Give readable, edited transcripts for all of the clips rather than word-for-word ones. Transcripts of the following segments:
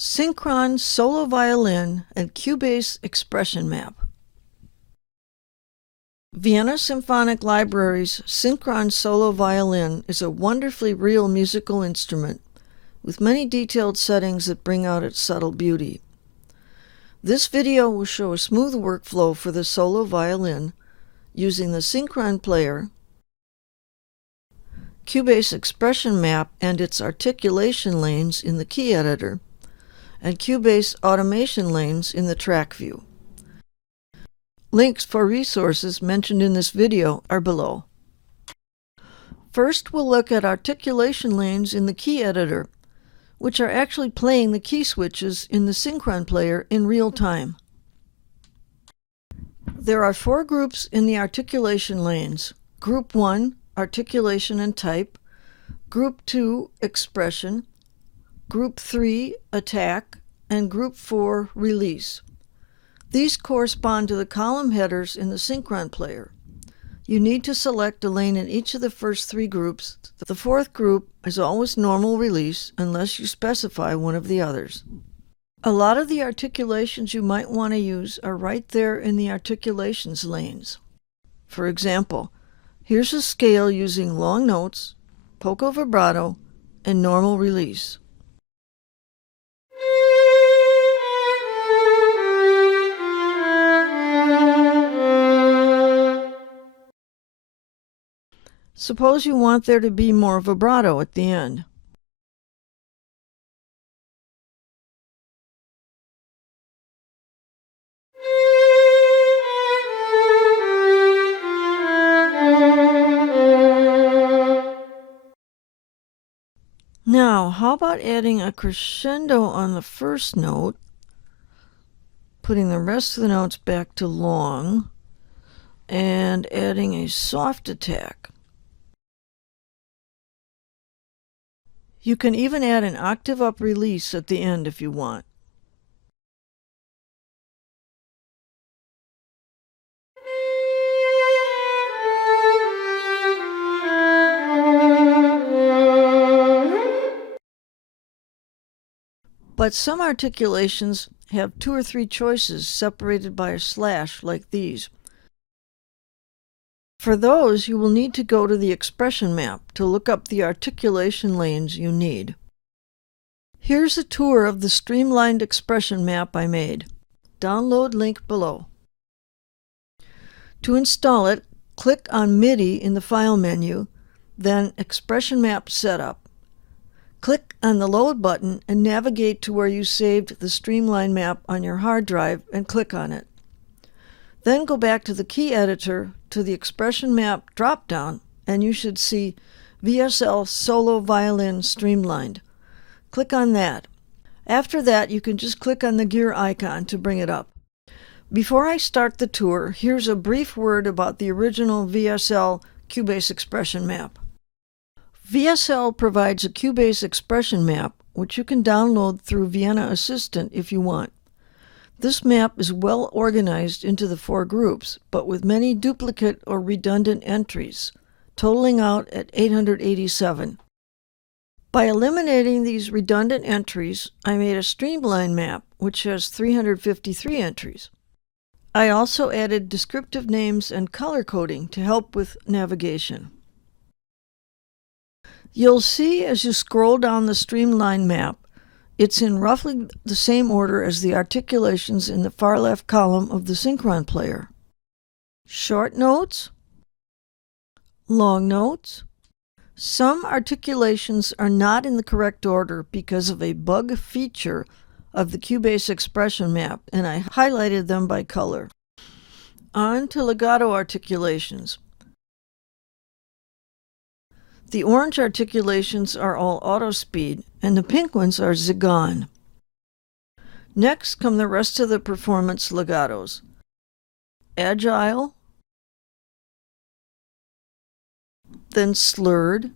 Synchron Solo Violin and Cubase Expression Map. Vienna Symphonic Library's Synchron Solo Violin is a wonderfully real musical instrument with many detailed settings that bring out its subtle beauty. This video will show a smooth workflow for the solo violin using the Synchron Player, Cubase Expression Map and its articulation lanes in the key editor, and Cubase Automation lanes in the track view. Links for resources mentioned in this video are below. First, we'll look at articulation lanes in the key editor, which are actually playing the key switches in the Synchron Player in real time. There are 4 groups in the articulation lanes. Group 1, Articulation and Type. Group 2, Expression. Group 3, Attack, and Group 4, Release. These correspond to the column headers in the Synchron Player. You need to select a lane in each of the first 3 groups. The 4th group is always normal release unless you specify one of the others. A lot of the articulations you might want to use are right there in the articulations lanes. For example, here's a scale using long notes, poco vibrato, and normal release. Suppose you want there to be more vibrato at the end. Now, how about adding a crescendo on the first note, putting the rest of the notes back to long, and adding a soft attack. You can even add an octave up release at the end if you want. But some articulations have 2 or 3 choices separated by a slash like these. For those, you will need to go to the expression map to look up the articulation lanes you need. Here's a tour of the Streamlined expression map I made. Download link below. To install it, click on MIDI in the File menu, then Expression Map Setup. Click on the Load button and navigate to where you saved the Streamlined map on your hard drive and click on it. Then go back to the key editor to the Expression Map drop-down and you should see VSL Solo Violin Streamlined. Click on that. After that, you can just click on the gear icon to bring it up. Before I start the tour, here's a brief word about the original VSL Cubase Expression Map. VSL provides a Cubase Expression Map, which you can download through Vienna Assistant if you want. This map is well organized into the 4 groups, but with many duplicate or redundant entries, totaling out at 887. By eliminating these redundant entries, I made a Streamlined map, which has 353 entries. I also added descriptive names and color coding to help with navigation. You'll see as you scroll down the Streamlined map, it's in roughly the same order as the articulations in the far left column of the Synchron Player. Short notes, long notes. Some articulations are not in the correct order because of a bug feature of the Cubase Expression Map, and I highlighted them by color. On to legato articulations. The orange articulations are all auto-speed, and the pink ones are Zigon. Next come the rest of the performance legatos. Agile, then slurred,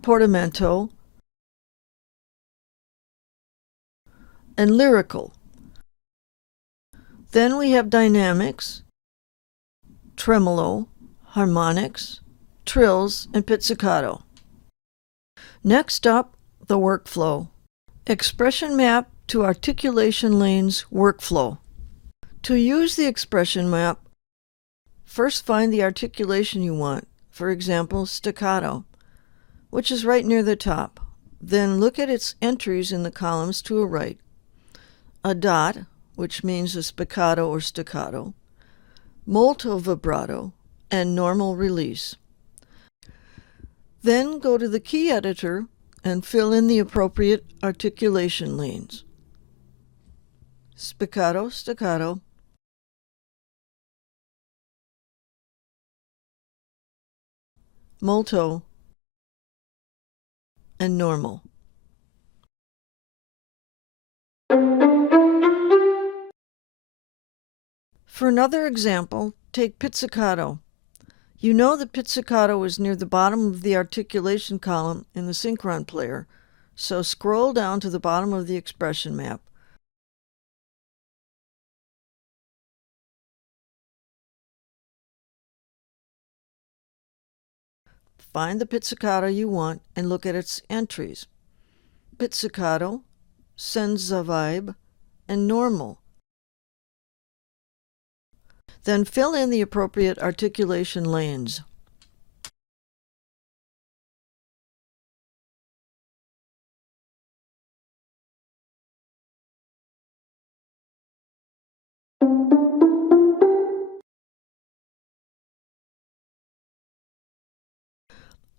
portamento, and lyrical. Then we have dynamics, tremolo, harmonics, trills, and pizzicato. Next up, the workflow. Expression Map to Articulation Lanes workflow. To use the expression map, first find the articulation you want, for example, staccato, which is right near the top. Then look at its entries in the columns to a right. A dot, which means a spiccato or staccato, molto vibrato, and normal release. Then go to the key editor and fill in the appropriate articulation lanes. Spiccato, staccato, molto, and normal. For another example, take pizzicato. You know that pizzicato is near the bottom of the articulation column in the Synchron Player, so scroll down to the bottom of the expression map. Find the pizzicato you want and look at its entries. Pizzicato, senza vibe, and normal. Then fill in the appropriate articulation lanes.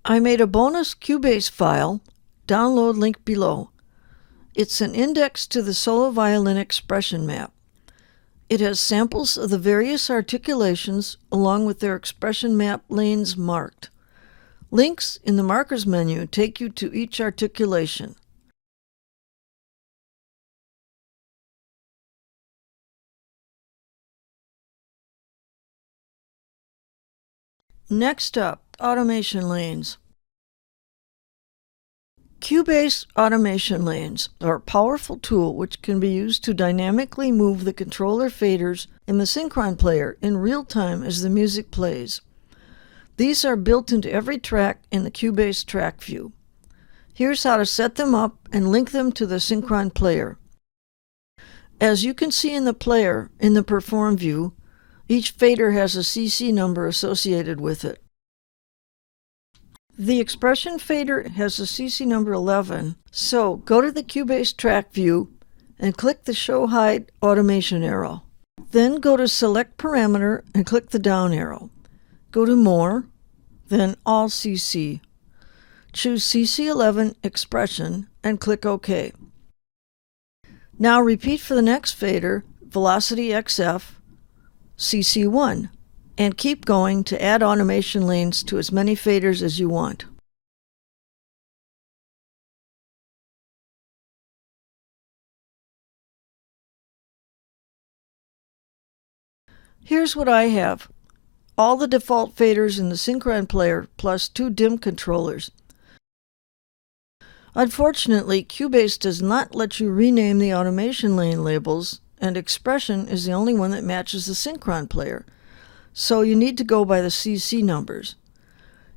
I made a bonus Cubase file, download link below. It's an index to the Solo Violin expression map. It has samples of the various articulations along with their expression map lanes marked. Links in the markers menu take you to each articulation. Next up, Automation Lanes. Cubase Automation Lanes are a powerful tool which can be used to dynamically move the controller faders in the Synchron Player in real time as the music plays. These are built into every track in the Cubase track view. Here's how to set them up and link them to the Synchron Player. As you can see in the player in the Perform view, each fader has a CC number associated with it. The expression fader has a CC number 11, so go to the Cubase track view and click the Show Hide Automation arrow. Then go to Select Parameter and click the down arrow. Go to More, then All CC. Choose CC11 Expression and click OK. Now repeat for the next fader, Velocity XF, CC1, and keep going to add automation lanes to as many faders as you want. Here's what I have. All the default faders in the Synchron Player plus 2 DIM controllers. Unfortunately, Cubase does not let you rename the automation lane labels, and Expression is the only one that matches the Synchron Player, so you need to go by the CC numbers.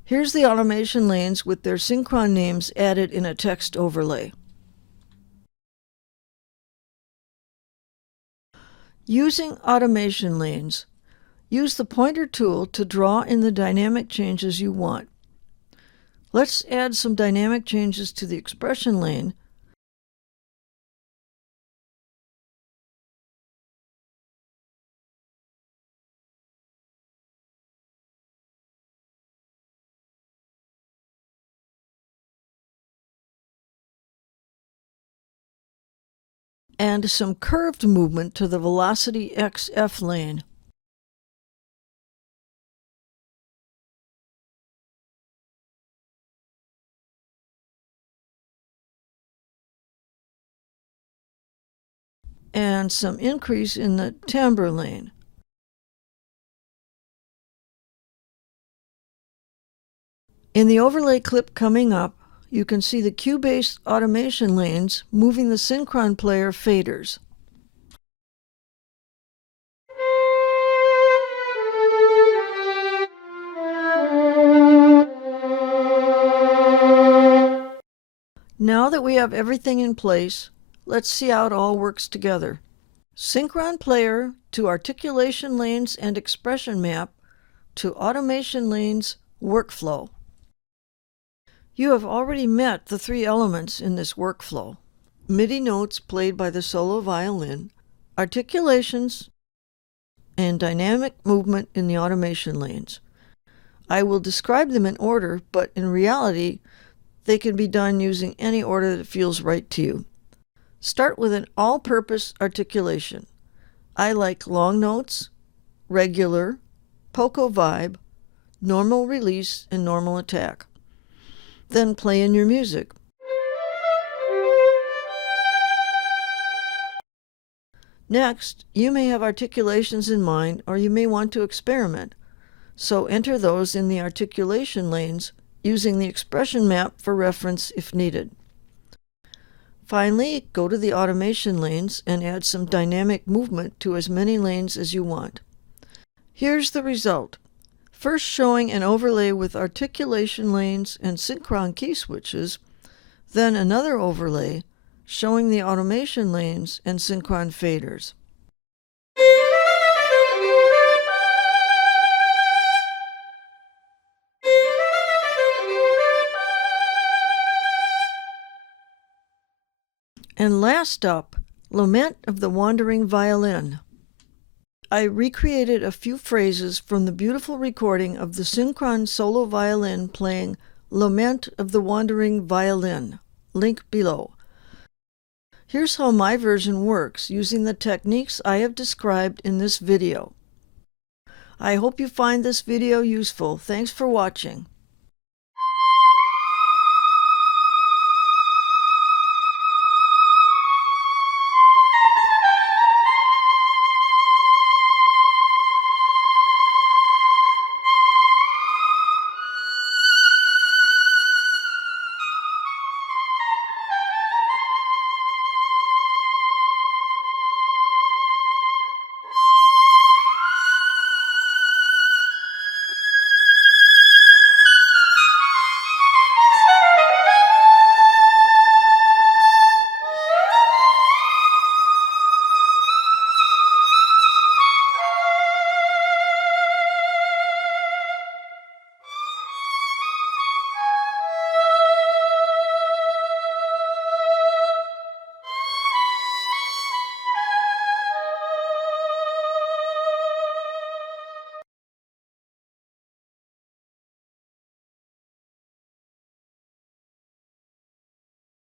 Here's the automation lanes with their Synchron names added in a text overlay. Using automation lanes, use the pointer tool to draw in the dynamic changes you want. Let's add some dynamic changes to the expression lane. And some curved movement to the Velocity XF lane. And some increase in the timbre lane. In the overlay clip coming up, you can see the Cubase automation lanes moving the Synchron Player faders. Now that we have everything in place, let's see how it all works together. Synchron Player to Articulation Lanes and Expression Map to Automation Lanes Workflow. You have already met the three elements in this workflow: MIDI notes played by the solo violin, articulations, and dynamic movement in the automation lanes. I will describe them in order, but in reality, they can be done using any order that feels right to you. Start with an all-purpose articulation. I like long notes, regular, poco vibe, normal release, and normal attack. Then play in your music. Next, you may have articulations in mind, or you may want to experiment, so enter those in the articulation lanes using the expression map for reference if needed. Finally, go to the automation lanes and add some dynamic movement to as many lanes as you want. Here's the result. First showing an overlay with articulation lanes and Syncron key switches, then another overlay showing the automation lanes and Syncron faders. And last up, Lament of the Wandering Violin. I recreated a few phrases from the beautiful recording of the Synchron solo violin playing Lament of the Wandering Violin, link below. Here's how my version works using the techniques I have described in this video. I hope you find this video useful. Thanks for watching.